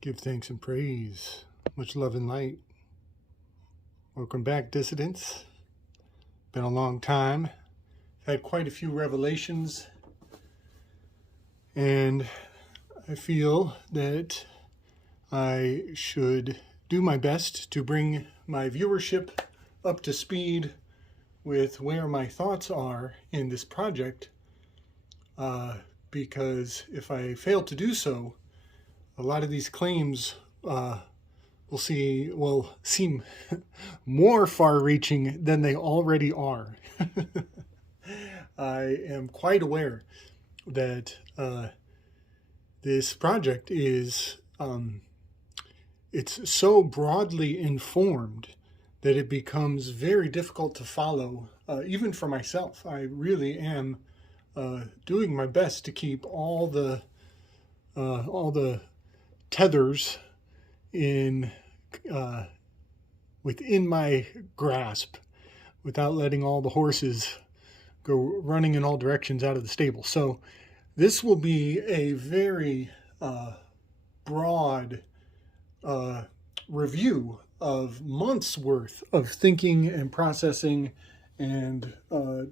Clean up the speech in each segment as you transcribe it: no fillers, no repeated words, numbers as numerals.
Give thanks and praise. Much love and light. Welcome back, dissidents. Been a long time. Had quite a few revelations. And I feel that I should do my best to bring my viewership up to speed with where my thoughts are in this project. Because if I fail to do so, a lot of these claims will seem more far-reaching than they already are. I am quite aware that this project is it's so broadly informed that it becomes very difficult to follow, even for myself. I really am doing my best to keep all the tethers in within my grasp without letting all the horses go running in all directions out of the stable. So this will be a very broad review of months worth of thinking and processing and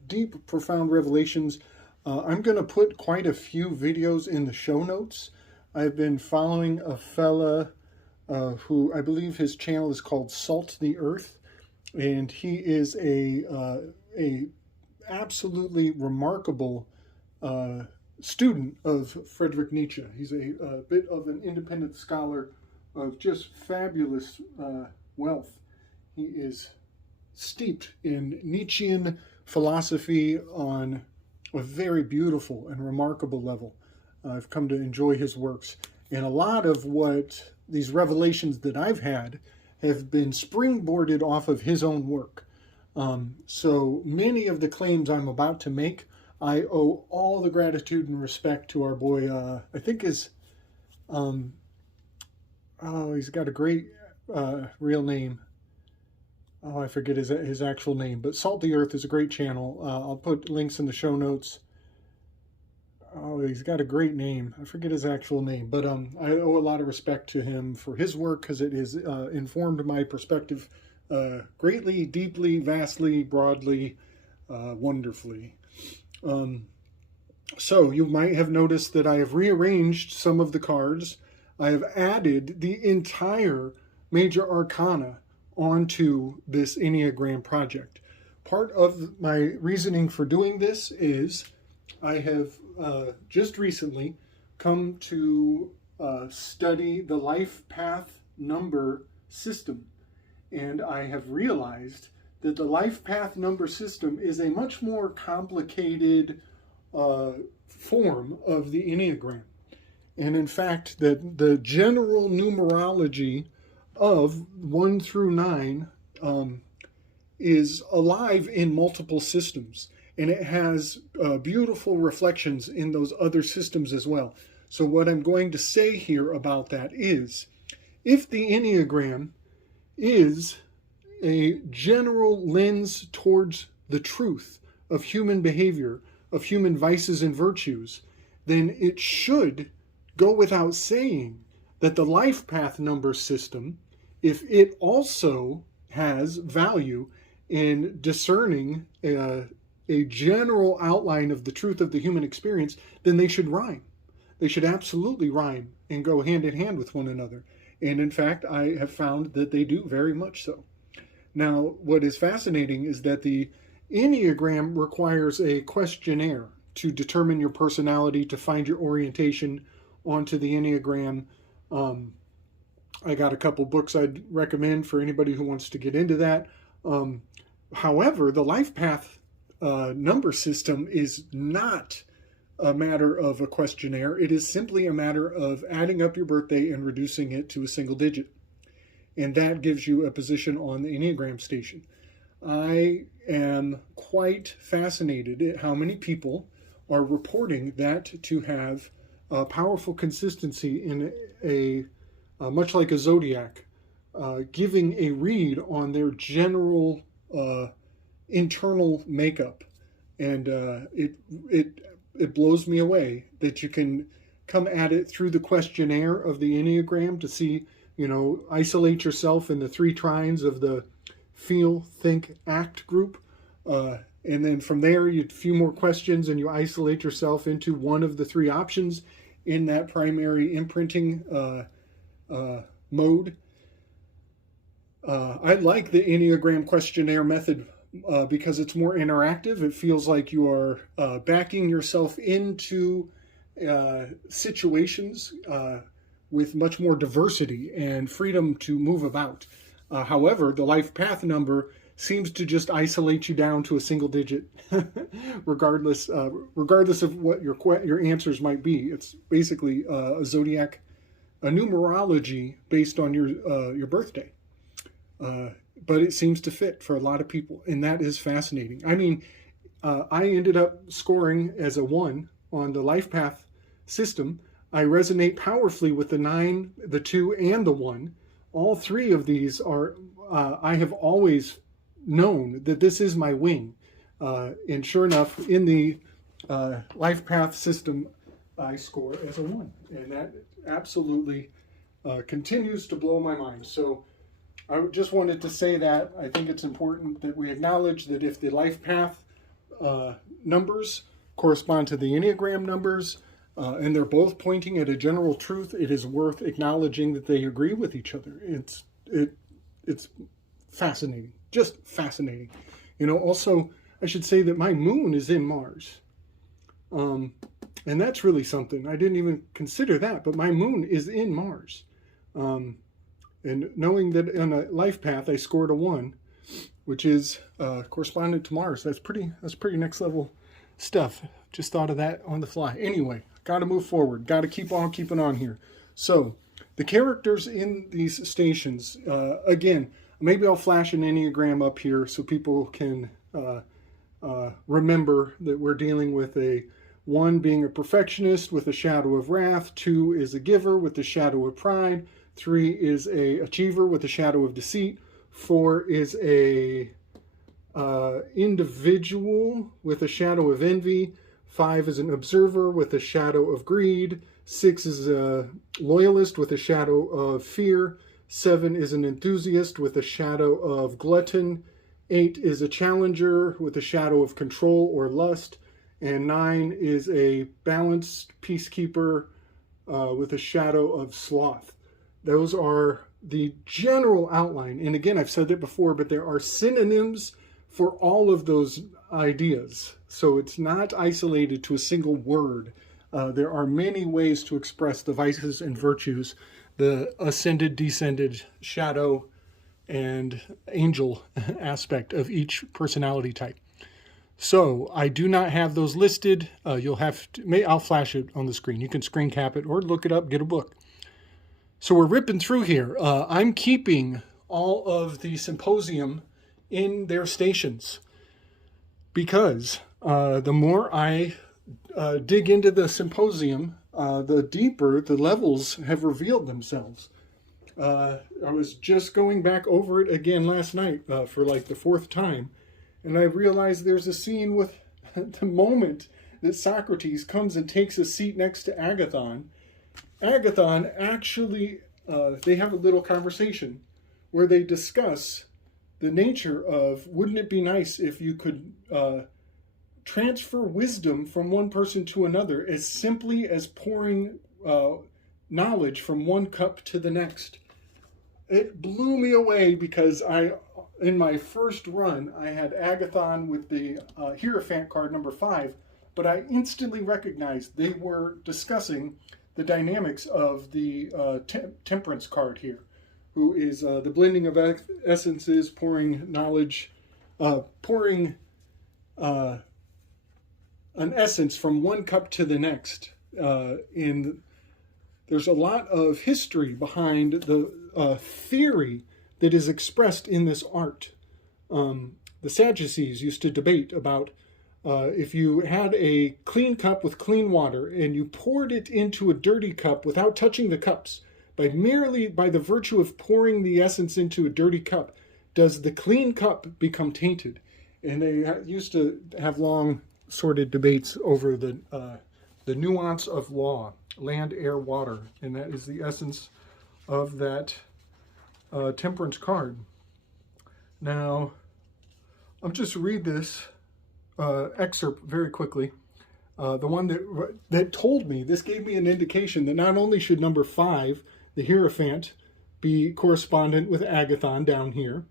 deep, profound revelations. I'm going to put quite a few videos in the show notes. I've been following a fella who I believe his channel is called Salt the Earth, and he is a absolutely remarkable student of Friedrich Nietzsche. He's a bit of an independent scholar of just fabulous wealth. He is steeped in Nietzschean philosophy on a very beautiful and remarkable level. I've come to enjoy his works. And a lot of what these revelations that I've had have been springboarded off of his own work. So many of the claims I'm about to make, I owe all the gratitude and respect to our boy, I think he's got a great real name. Oh, I forget his actual name, but Salt the Earth is a great channel. I'll put links in the show notes. Oh, he's got a great name. I forget his actual name, but I owe a lot of respect to him for his work because it has informed my perspective greatly, deeply, vastly, broadly, wonderfully. So you might have noticed that I have rearranged some of the cards. I have added the entire major arcana onto this Enneagram project. Part of my reasoning for doing this is I have just recently come to study the life path number system, and I have realized that the life path number system is a much more complicated form of the Enneagram. And in fact, that the general numerology of 1 through 9 is alive in multiple systems. And it has beautiful reflections in those other systems as well. So what I'm going to say here about that is, if the Enneagram is a general lens towards the truth of human behavior, of human vices and virtues, then it should go without saying that the life path number system, if it also has value in discerning a general outline of the truth of the human experience, then they should rhyme. They should absolutely rhyme and go hand in hand with one another. And in fact, I have found that they do very much so. Now, what is fascinating is that the Enneagram requires a questionnaire to determine your personality, to find your orientation onto the Enneagram. I got a couple books I'd recommend for anybody who wants to get into that. However, the life path number system is not a matter of a questionnaire. It is simply a matter of adding up your birthday and reducing it to a single digit. And that gives you a position on the Enneagram station. I am quite fascinated at how many people are reporting that to have a powerful consistency in a much like a zodiac, giving a read on their general internal makeup. And it blows me away that you can come at it through the questionnaire of the Enneagram to see, isolate yourself in the 3 trines of the feel, think, act group. And then from there, you a few more questions and you isolate yourself into one of the 3 options in that primary imprinting mode. I like the Enneagram questionnaire method because it's more interactive. It feels like you are backing yourself into situations with much more diversity and freedom to move about. However, the life path number seems to just isolate you down to a single digit, regardless of what your answers might be. It's basically a zodiac, a numerology based on your birthday. But it seems to fit for a lot of people, and that is fascinating. I mean, I ended up scoring as a 1 on the life path system. I resonate powerfully with the 9, the 2, and the 1. All 3 of these are, I have always known that this is my wing. And sure enough, in the life path system, I score as a 1. And that absolutely continues to blow my mind. So I just wanted to say that I think it's important that we acknowledge that if the life path numbers correspond to the Enneagram numbers, and they're both pointing at a general truth, it is worth acknowledging that they agree with each other. It's fascinating, just fascinating. Also, I should say that my moon is in Mars. And that's really something. I didn't even consider that, but my moon is in Mars. And knowing that on a life path I scored a 1, which is correspondent to Mars, that's pretty next level stuff. Just thought of that on the fly. Anyway, got to move forward. Got to keep on keeping on here. So the characters in these stations, again, maybe I'll flash an Enneagram up here so people can remember that we're dealing with a 1 being a perfectionist with a shadow of wrath, 2 is a giver with the shadow of pride, 3 is a achiever with a shadow of deceit, 4 is a individual with a shadow of envy, 5 is an observer with a shadow of greed, 6 is a loyalist with a shadow of fear, 7 is an enthusiast with a shadow of glutton, 8 is a challenger with a shadow of control or lust, and 9 is a balanced peacekeeper with a shadow of sloth. Those are the general outline. And again, I've said it before, but there are synonyms for all of those ideas. So it's not isolated to a single word. There are many ways to express the vices and virtues, the ascended, descended, shadow, and angel aspect of each personality type. So I do not have those listed. You'll have to, I'll flash it on the screen. You can screen cap it or look it up, get a book. So we're ripping through here. I'm keeping all of the symposium in their stations because the more I dig into the symposium, the deeper the levels have revealed themselves. I was just going back over it again last night for like the 4th time, and I realized there's a scene with the moment that Socrates comes and takes a seat next to Agathon. Agathon actually, they have a little conversation where they discuss the nature of, wouldn't it be nice if you could transfer wisdom from one person to another as simply as pouring knowledge from one cup to the next. It blew me away because in my first run, I had Agathon with the Hierophant card number 5, but I instantly recognized they were discussing the dynamics of the Temperance card here, who is the blending of essences, pouring knowledge, pouring an essence from one cup to the next. And there's a lot of history behind the theory that is expressed in this art. The Sadducees used to debate about if you had a clean cup with clean water and you poured it into a dirty cup without touching the cups, by the virtue of pouring the essence into a dirty cup, does the clean cup become tainted? And they used to have long, sordid debates over the the nuance of law, land, air, water. And that is the essence of that temperance card. Now, I'll just read this excerpt very quickly. The one that told me, this gave me an indication that not only should number 5, the Hierophant, be correspondent with Agathon down here,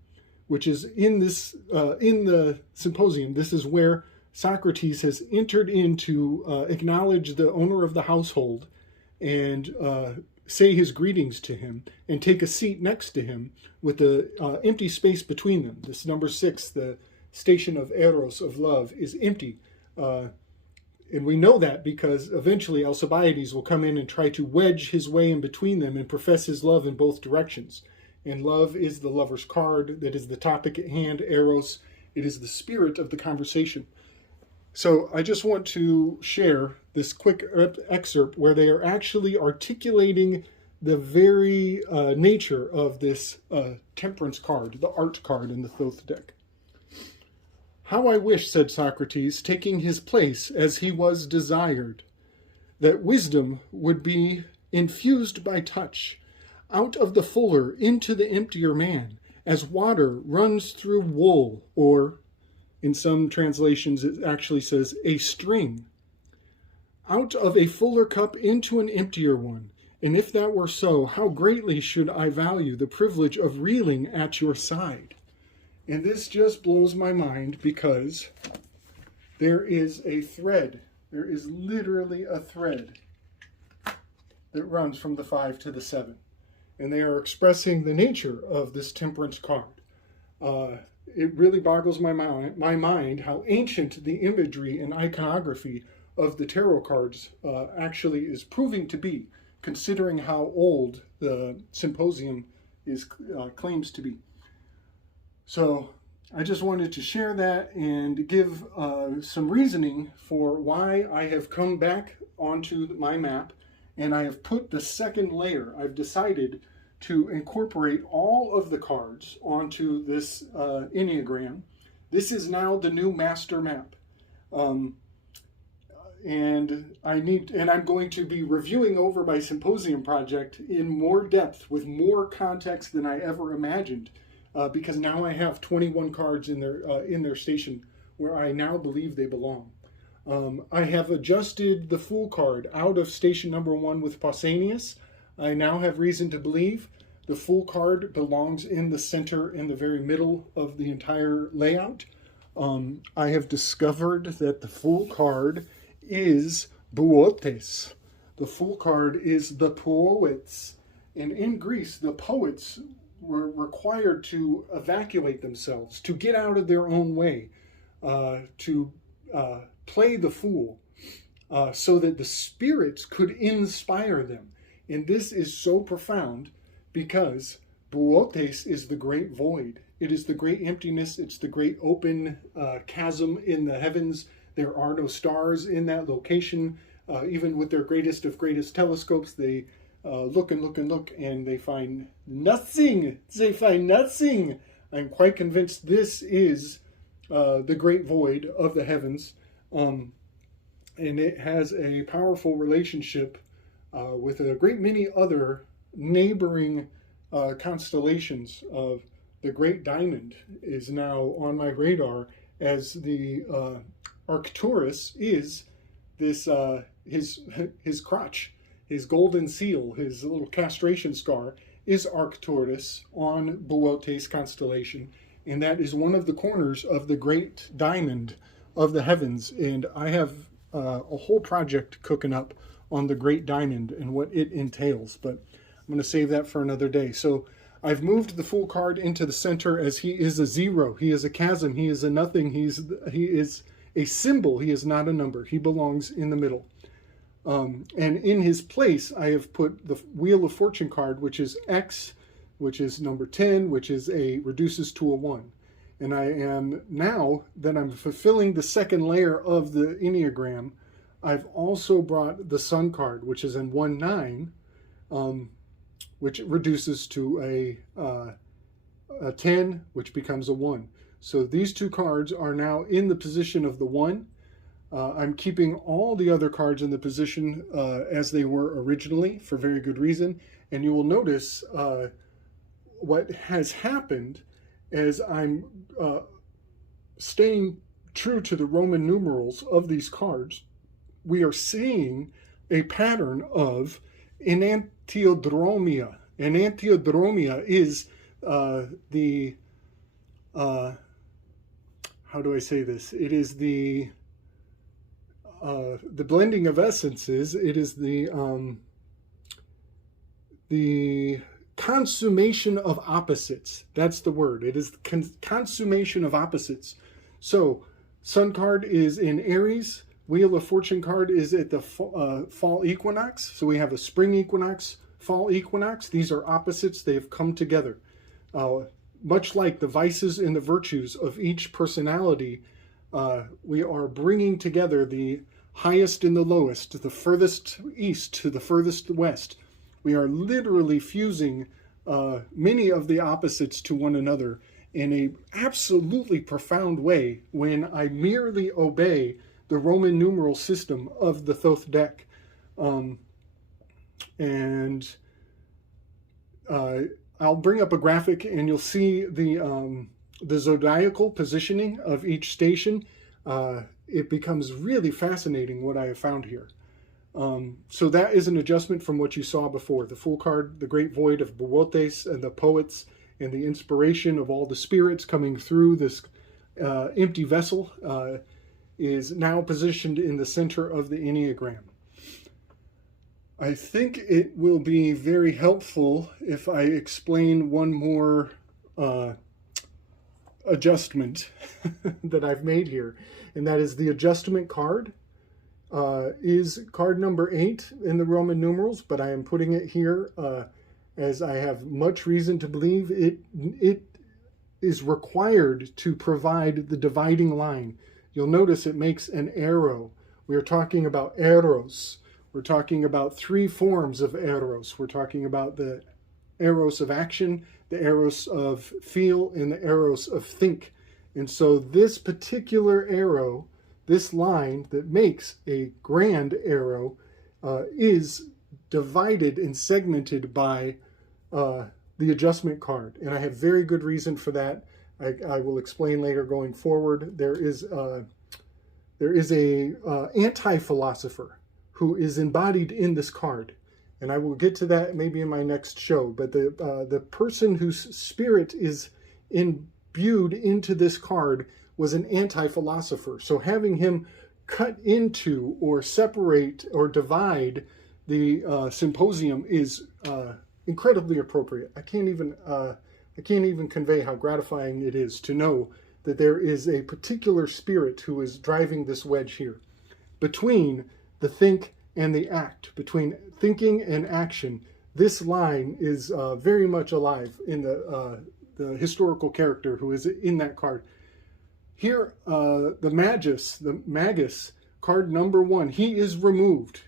which is in this in the symposium. This is where Socrates has entered in to acknowledge the owner of the household and say his greetings to him and take a seat next to him with the empty space between them. This number 6, the station of eros, of love, is empty. And we know that because eventually Alcibiades will come in and try to wedge his way in between them and profess his love in both directions. And love is the lover's card. That is the topic at hand, eros. It is the spirit of the conversation. So I just want to share this quick excerpt where they are actually articulating the very nature of this temperance card, the art card in the Thoth deck. How I wish, said Socrates, taking his place as he was desired, that wisdom would be infused by touch, out of the fuller into the emptier man, as water runs through wool, or, in some translations, it actually says a string, out of a fuller cup into an emptier one. And if that were so, how greatly should I value the privilege of reeling at your side? And this just blows my mind because there is a thread. There is literally a thread that runs from the 5 to the 7. And they are expressing the nature of this temperance card. It really boggles my mind how ancient the imagery and iconography of the tarot cards actually is proving to be, considering how old the symposium claims to be. So I just wanted to share that and give some reasoning for why I have come back onto my map, and I have put the second layer. I've decided to incorporate all of the cards onto this Enneagram. This is now the new master map. And I'm going to be reviewing over my symposium project in more depth with more context than I ever imagined. Because now I have 21 cards in their station where I now believe they belong. I have adjusted the Fool card out of station number 1 with Pausanias. I now have reason to believe the Fool card belongs in the center, in the very middle of the entire layout. I have discovered that the Fool card is Buotes. The Fool card is the poets. And in Greece, the poets were required to evacuate themselves, to get out of their own way, to play the fool, so that the spirits could inspire them. And this is so profound because Buotes is the great void. It is the great emptiness. It's the great open chasm in the heavens. There are no stars in that location. Even with their greatest of greatest telescopes, they look and look and look, and they find nothing. They find nothing. I'm quite convinced this is the great void of the heavens. And it has a powerful relationship with a great many other neighboring constellations. Of the Great Diamond is now on my radar, as the Arcturus is this his crotch, his golden seal, his little castration scar is Arcturus on Boötes constellation, and that is one of the corners of the Great Diamond of the heavens. And I have a whole project cooking up on the Great Diamond and what it entails, but I'm going to save that for another day. So I've moved the Fool card into the center, as he is a zero. He is a chasm. He is a nothing. He is a symbol. He is not a number. He belongs in the middle. And in his place, I have put the Wheel of Fortune card, which is X, which is number 10, which is reduces to a 1. And I am, now that I'm fulfilling the second layer of the Enneagram, I've also brought the Sun card, which is in 1-9, which reduces to a 10, which becomes a 1. So these two cards are now in the position of the 1. I'm keeping all the other cards in the position as they were originally for very good reason. And you will notice what has happened as I'm staying true to the Roman numerals of these cards. We are seeing a pattern of Enantiodromia. Enantiodromia is the how do I say this? It is the blending of essences. It is the consummation of opposites. That's the word. It is consummation of opposites. So Sun card is in Aries. Wheel of Fortune card is at the fall equinox. So we have a spring equinox, fall equinox. These are opposites. They have come together. Much like the vices and the virtues of each personality, we are bringing together the highest and the lowest, the furthest east to the furthest west. We are literally fusing many of the opposites to one another in a absolutely profound way when I merely obey the Roman numeral system of the Thoth deck. I'll bring up a graphic and you'll see the zodiacal positioning of each station. It becomes really fascinating what I have found here. So that is an adjustment from what you saw before. The Fool card, the great void of Boötes and the poets and the inspiration of all the spirits coming through this empty vessel is now positioned in the center of the Enneagram. I think it will be very helpful if I explain one more adjustment that I've made here, and that is the adjustment card. Is card number 8 in the Roman numerals, but I am putting it here as I have much reason to believe it is required to provide the dividing line. You'll notice it makes an arrow. We are talking about eros. We're talking about 3 forms of eros. We're talking about the eros of action, the eros of feel, and the eros of think. And so this particular arrow, this line that makes a grand arrow, is divided and segmented by the adjustment card. And I have very good reason for that. I will explain later going forward. There is a anti-philosopher who is embodied in this card. And I will get to that maybe in my next show. But the person whose spirit is imbued into this card was an anti-philosopher. So having him cut into or separate or divide the symposium is incredibly appropriate. I can't even convey how gratifying it is to know that there is a particular spirit who is driving this wedge here between the think and the act, between thinking and action. This line is very much alive in the historical character who is in that card. Here, the Magus, card number 1, he is removed.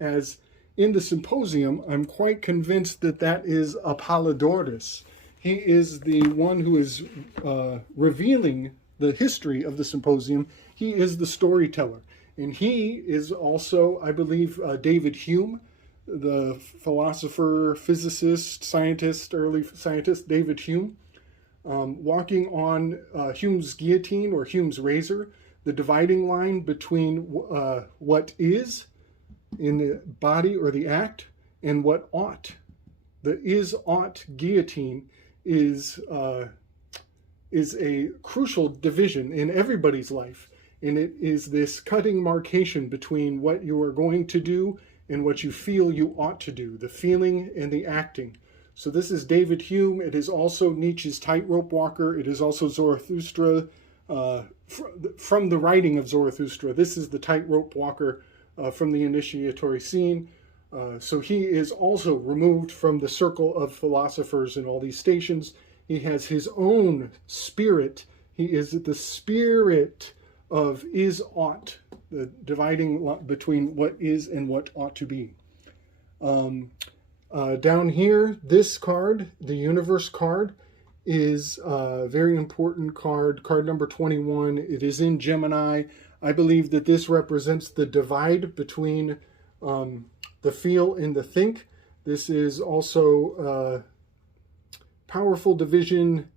As in the symposium, I'm quite convinced that that is Apollodorus. He is the one who is revealing the history of the symposium. He is the storyteller. And he is also, I believe, David Hume, the philosopher, physicist, scientist, early scientist, David Hume. Walking on Hume's guillotine or Hume's razor, the dividing line between what is in the body or the act and what ought. The is-ought guillotine is a crucial division in everybody's life. And it is this cutting marcation between what you are going to do and what you feel you ought to do, the feeling and the acting. So this is David Hume. It is also Nietzsche's tightrope walker. It is also Zarathustra from the writing of Zarathustra. This is the tightrope walker from the initiatory scene. So he is also removed from the circle of philosophers in all these stations. He has his own spirit. He is the spirit of is-ought, the dividing between what is and what ought to be. Down here, this card, the Universe card, is a very important card, card number 21. It is in Gemini. I believe that this represents the divide between the feel and the think. This is also powerful division.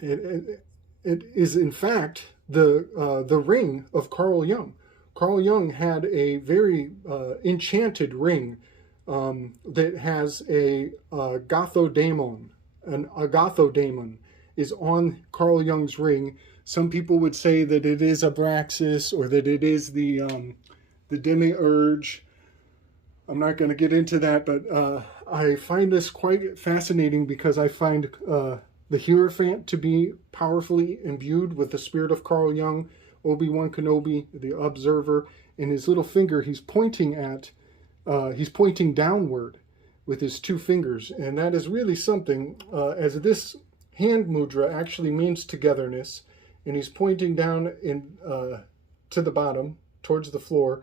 It is in fact the ring of Carl Jung. Carl Jung had a very enchanted ring that has a gothodaemon. An agathodaemon is on Carl Jung's ring. Some people would say that it is Abraxas, or that it is the demiurge. I'm not going to get into that, but I find this quite fascinating because I find the Hierophant to be powerfully imbued with the spirit of Carl Jung. Obi-Wan Kenobi, the observer, in his little finger, he's pointing downward with his two fingers, and that is really something, as this hand mudra actually means togetherness, and he's pointing down to the bottom, towards the floor.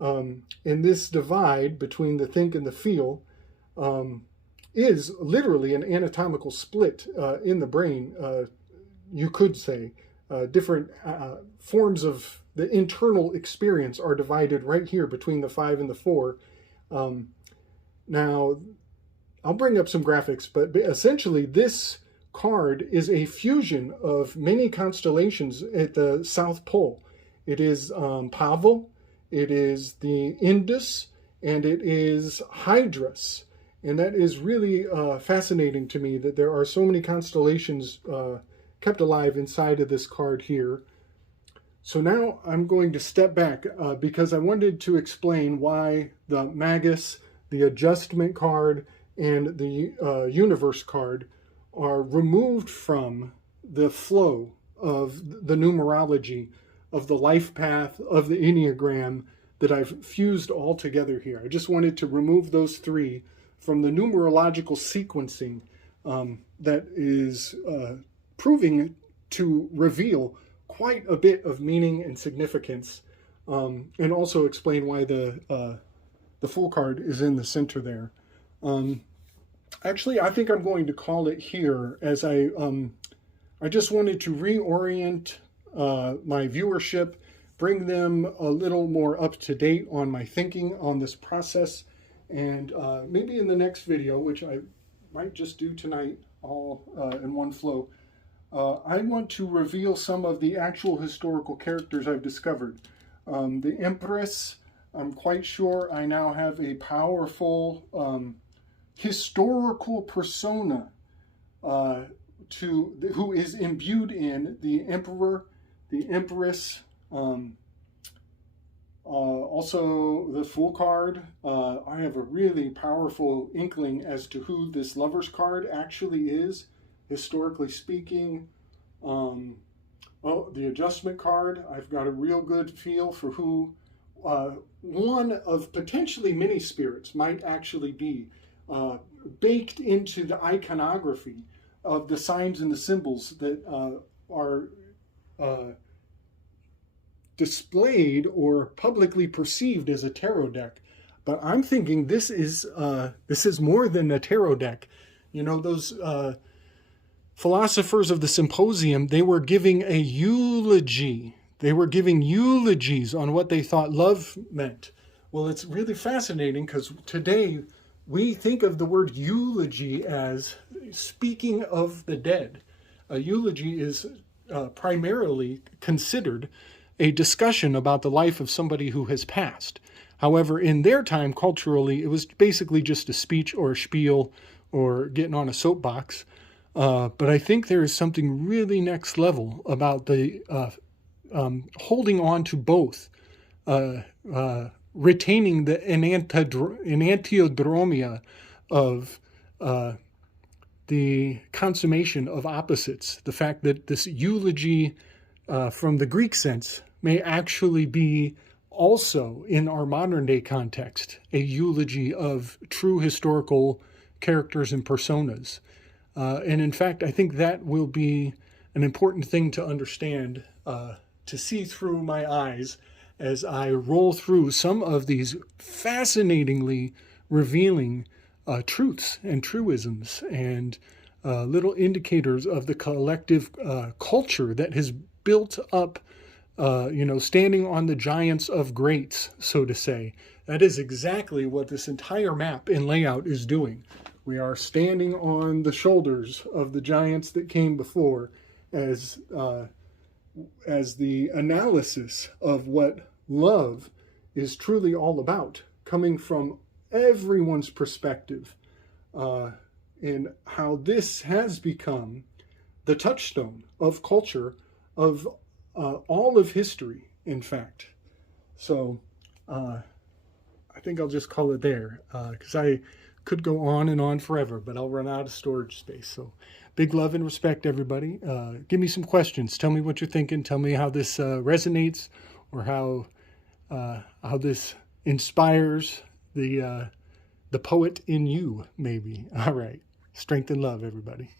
And this divide between the think and the feel is literally an anatomical split in the brain, you could say. Different forms of the internal experience are divided right here between the 5 and the 4. Now, I'll bring up some graphics, but essentially this card is a fusion of many constellations at the South Pole. It is Pavel, it is the Indus, and it is Hydrus. And that is really fascinating to me, that there are so many constellations kept alive inside of this card here. So now I'm going to step back because I wanted to explain why the Magus, the Adjustment card, and the Universe card are removed from the flow of the numerology, of the life path, of the Enneagram that I've fused all together here. I just wanted to remove those three from the numerological sequencing that is proving to reveal quite a bit of meaning and significance, and also explain why the full card is in the center there. Actually, I think I'm going to call it here, as I just wanted to reorient my viewership, bring them a little more up to date on my thinking on this process, and maybe in the next video, which I might just do tonight all in one flow, I want to reveal some of the actual historical characters I've discovered. The Empress, I'm quite sure I now have a powerful historical persona who is imbued in the Emperor, the Empress, also the Fool card. I have a really powerful inkling as to who this Lovers card actually is, historically speaking. The Adjustment card, I've got a real good feel for who one of potentially many spirits might actually be, baked into the iconography of the signs and the symbols that are displayed or publicly perceived as a tarot deck. But I'm thinking this is more than a tarot deck. You know, those philosophers of the symposium, they were giving a eulogy. They were giving eulogies on what they thought love meant. Well, it's really fascinating because today we think of the word eulogy as speaking of the dead. A eulogy is primarily considered a discussion about the life of somebody who has passed. However, in their time, culturally, it was basically just a speech or a spiel or getting on a soapbox. But I think there is something really next level about the holding on to both, retaining the enantiodromia of the consummation of opposites. The fact that this eulogy from the Greek sense may actually be also, in our modern day context, a eulogy of true historical characters and personas. And in fact, I think that will be an important thing to understand, to see through my eyes as I roll through some of these fascinatingly revealing truths and truisms and little indicators of the collective culture that has built up standing on the giants of greats, so to say. That is exactly what this entire map and layout is doing. We are standing on the shoulders of the giants that came before as the analysis of what love is truly all about, coming from everyone's perspective, and how this has become the touchstone of culture, of all of history, in fact. So I think I'll just call it there, because I could go on and on forever, but I'll run out of storage space. So big love and respect, everybody. Give me some questions. Tell me what you're thinking. Tell me how this resonates, or how this inspires the poet in you, maybe. All right. Strength and love, everybody.